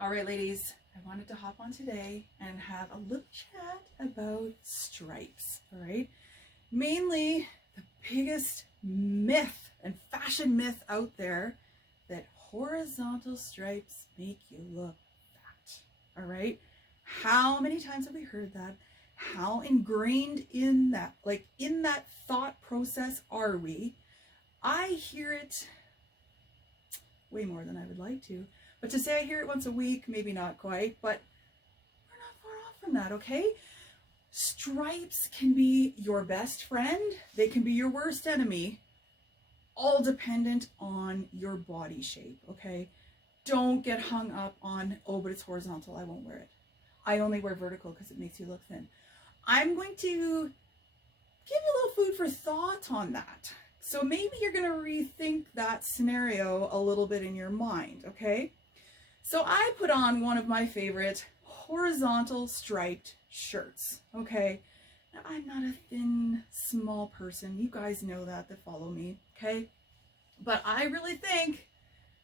All right, ladies, I wanted to hop on today and have a little chat about stripes, all right? Mainly the biggest myth and fashion myth out there that horizontal stripes make you look fat, all right? How many times have we heard that? How ingrained in that, in that thought process are we? I hear it way more than I would like to. But to say I hear it once a week, maybe not quite, but we're not far off from that, okay? Stripes can be your best friend. They can be your worst enemy, all dependent on your body shape, okay? Don't get hung up on, oh, but it's horizontal, I won't wear it. I only wear vertical because it makes you look thin. I'm going to give you a little food for thought on that. So maybe you're going to rethink that scenario a little bit in your mind, okay? So I put on one of my favorite horizontal striped shirts, okay? Now, I'm not a thin, small person. You guys know that follow me, okay? But I really think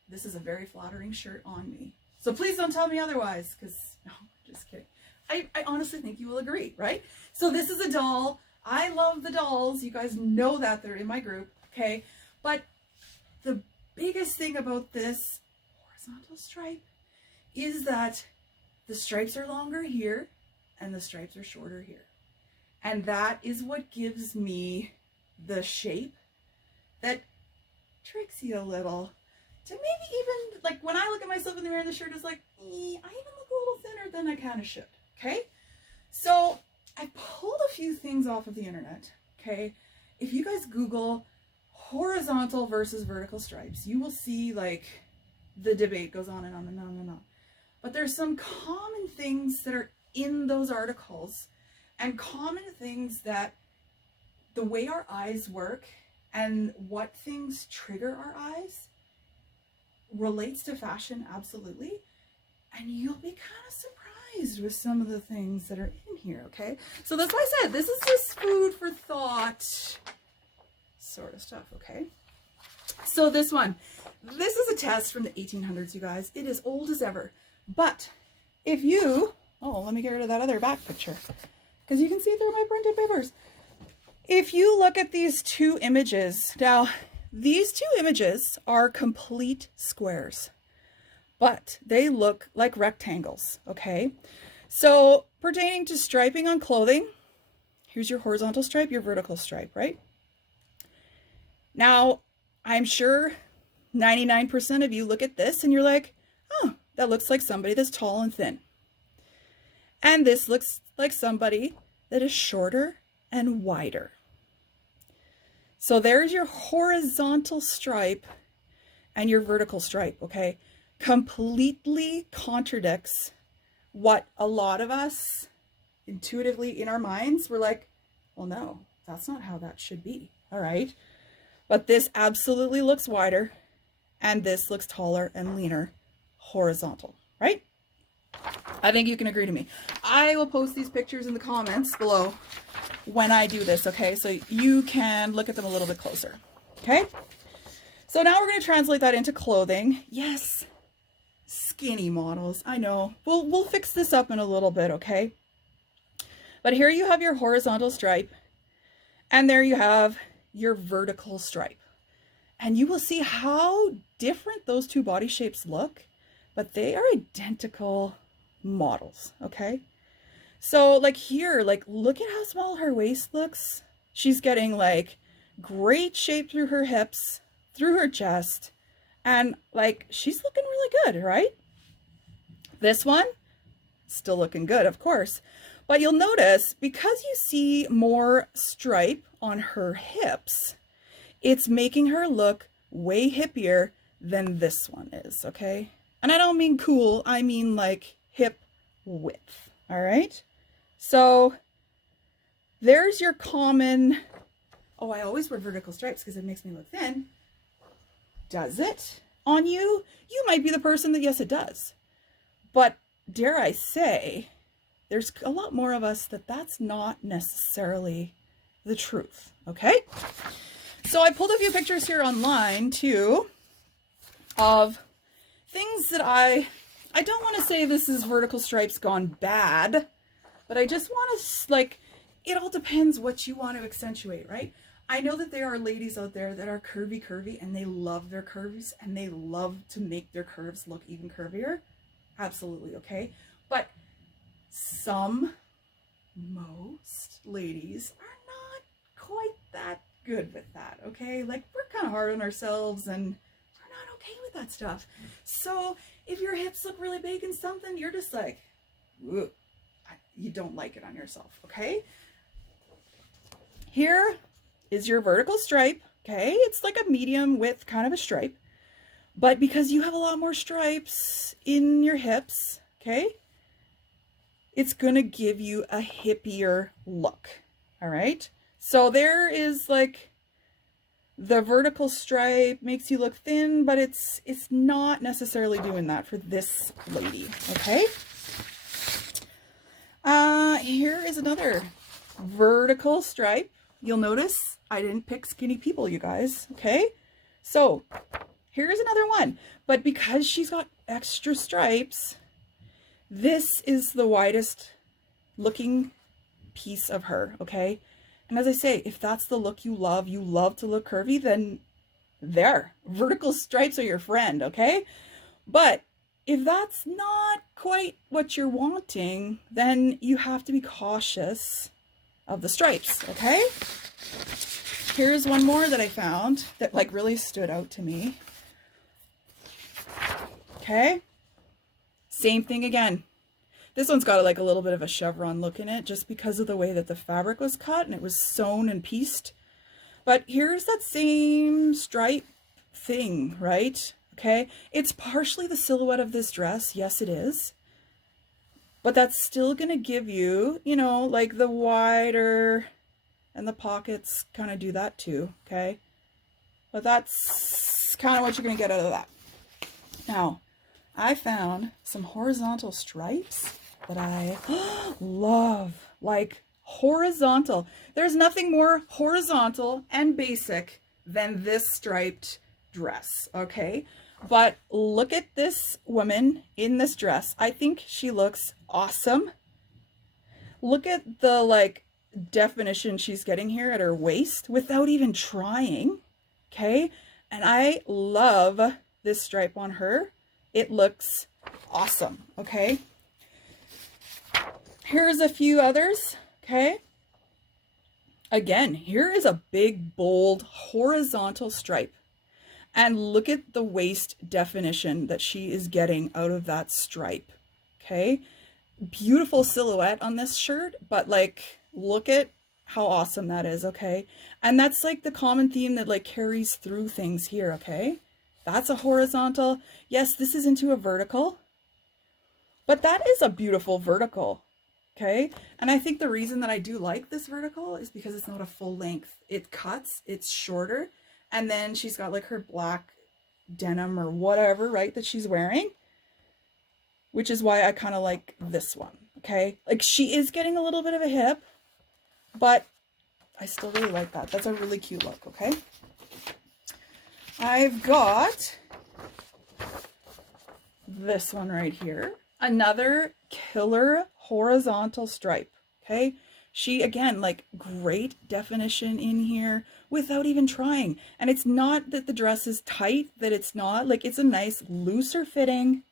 this is a very flattering shirt on me. So please don't tell me otherwise, because, no, just kidding. I honestly think you will agree, right? So this is a doll. I love the dolls. You guys know that they're in my group, okay? But the biggest thing about this horizontal stripe is that the stripes are longer here and the stripes are shorter here. And that is what gives me the shape that tricks you a little to maybe even, like when I look at myself in the mirror, the shirt is like, I even look a little thinner than I kind of should, okay? So I pulled a few things off of the internet, okay? If you guys Google horizontal versus vertical stripes, you will see like the debate goes on and on and on and on. But there's some common things that are in those articles and common things that the way our eyes work and what things trigger our eyes relates to fashion, absolutely. And you'll be kind of surprised with some of the things that are in here, okay? So that's why I said this is just food for thought sort of stuff, okay? So this is a test from the 1800s, you guys. It is old as ever. But if you, let me get rid of that other back picture because you can see through my printed papers. If you look at these two images, now these two images are complete squares, but they look like rectangles, okay? So pertaining to striping on clothing, here's your horizontal stripe, your vertical stripe, right? Now, I'm sure 99% of you look at this and you're like, oh, that looks like somebody that's tall and thin. And this looks like somebody that is shorter and wider. So there's your horizontal stripe and your vertical stripe, okay? Completely contradicts what a lot of us intuitively in our minds were like, well, no, that's not how that should be, all right? But this absolutely looks wider and this looks taller and leaner horizontal, right? I think you can agree to me. I will post these pictures in the comments below when I do this, okay? So you can look at them a little bit closer, okay? So now we're going to translate that into clothing. Yes, skinny models. I know. We'll fix this up in a little bit, okay? But here you have your horizontal stripe, and there you have your vertical stripe. And you will see how different those two body shapes look, but they are identical models, okay? So like here, like look at how small her waist looks. She's getting like great shape through her hips, through her chest, and like she's looking really good, right? This one, still looking good, of course. But you'll notice because you see more stripe on her hips, it's making her look way hippier than this one is, okay? And I don't mean cool, I mean like hip width, all right? So there's your common, oh, I always wear vertical stripes because it makes me look thin. Does it on you? You might be the person that, yes, it does. But dare I say, there's a lot more of us that that's not necessarily the truth, okay? So I pulled a few pictures here online too of things that I I don't want to say this is vertical stripes gone bad, but I just want to, like, it all depends what you want to accentuate, right? I know that there are ladies out there that are curvy, and they love their curves, and they love to make their curves look even curvier. Absolutely, okay? But most ladies are not quite that good with that, okay? Like, we're kind of hard on ourselves, and we're not okay with that stuff. So if your hips look really big and something, you're just like, ooh, you don't like it on yourself, okay? Here is your vertical stripe, okay? It's like a medium width kind of a stripe, but because you have a lot more stripes in your hips, okay, it's gonna give you a hippier look, all right? So there is like the vertical stripe makes you look thin, but it's not necessarily doing that for this lady, okay? Here is another vertical stripe. You'll notice I didn't pick skinny people, you guys, okay? So here's another one, but because she's got extra stripes, this is the widest looking piece of her, okay? And as I say, if that's the look you love to look curvy, then there, vertical stripes are your friend, okay? But if that's not quite what you're wanting, then you have to be cautious of the stripes, okay? Here's one more that I found that like really stood out to me. Okay, same thing again. This one's got like a little bit of a chevron look in it just because of the way that the fabric was cut and it was sewn and pieced. But here's that same stripe thing, right? Okay, it's partially the silhouette of this dress. Yes, it is. But that's still going to give you, you know, like the wider, and the pockets kind of do that too, okay? But that's kind of what you're going to get out of that. Now, I found some horizontal stripes that I love, like horizontal. There's nothing more horizontal and basic than this striped dress, okay? But look at this woman in this dress. I think she looks awesome. Look at the like definition she's getting here at her waist without even trying, okay? And I love this stripe on her. It looks awesome, okay? Here's a few others, okay? Again, here is a big, bold, horizontal stripe. And look at the waist definition that she is getting out of that stripe, okay? Beautiful silhouette on this shirt, but like, look at how awesome that is, okay? And that's like the common theme that like carries through things here, okay? That's a horizontal. Yes, this is into a vertical, but that is a beautiful vertical, okay? And I think the reason that I do like this vertical is because it's not a full length. It cuts, it's shorter, and then she's got like her black denim or whatever, right, that she's wearing, which is why I kind of like this one, okay? Like she is getting a little bit of a hip, but I still really like that. That's a really cute look, okay? I've got this one right here. Another killer horizontal stripe, okay? She, again, like great definition in here without even trying. And it's not that the dress is tight, that it's not, like it's a nice looser fitting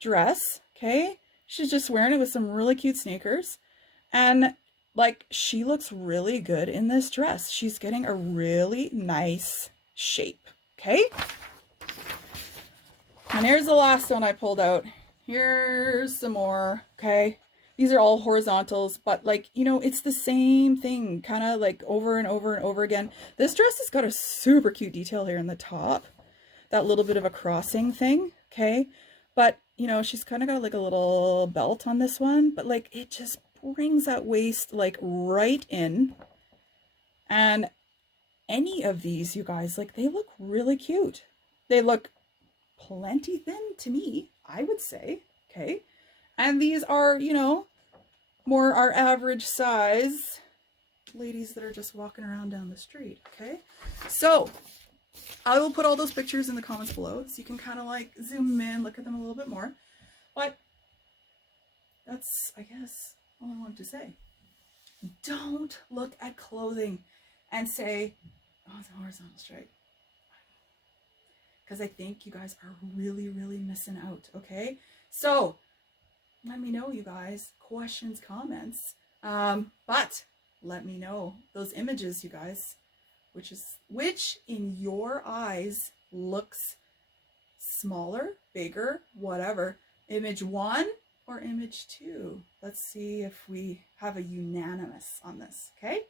dress, okay? She's just wearing it with some really cute sneakers. And like, she looks really good in this dress. She's getting a really nice shape, okay? And here's the last one I pulled out. Here's some more, okay? These are all horizontals, but like, you know, it's the same thing, kind of like over and over and over again. This dress has got a super cute detail here in the top. That little bit of a crossing thing, okay? But, you know, she's kind of got like a little belt on this one, but like it just brings that waist like right in. And any of these, you guys, like they look really cute. They look plenty thin to me, I would say, okay? And these are, you know, more our average size ladies that are just walking around down the street, okay? So I will put all those pictures in the comments below so you can kind of like zoom in, look at them a little bit more. But that's, I guess, all I wanted to say. Don't look at clothing and say, oh, it's a horizontal stripe. Because I think you guys are really, really missing out, okay? So let me know, you guys, questions, comments. But let me know those images, you guys, which in your eyes looks smaller, bigger, whatever. Image 1 or image 2? Let's see if we have a unanimous on this, okay?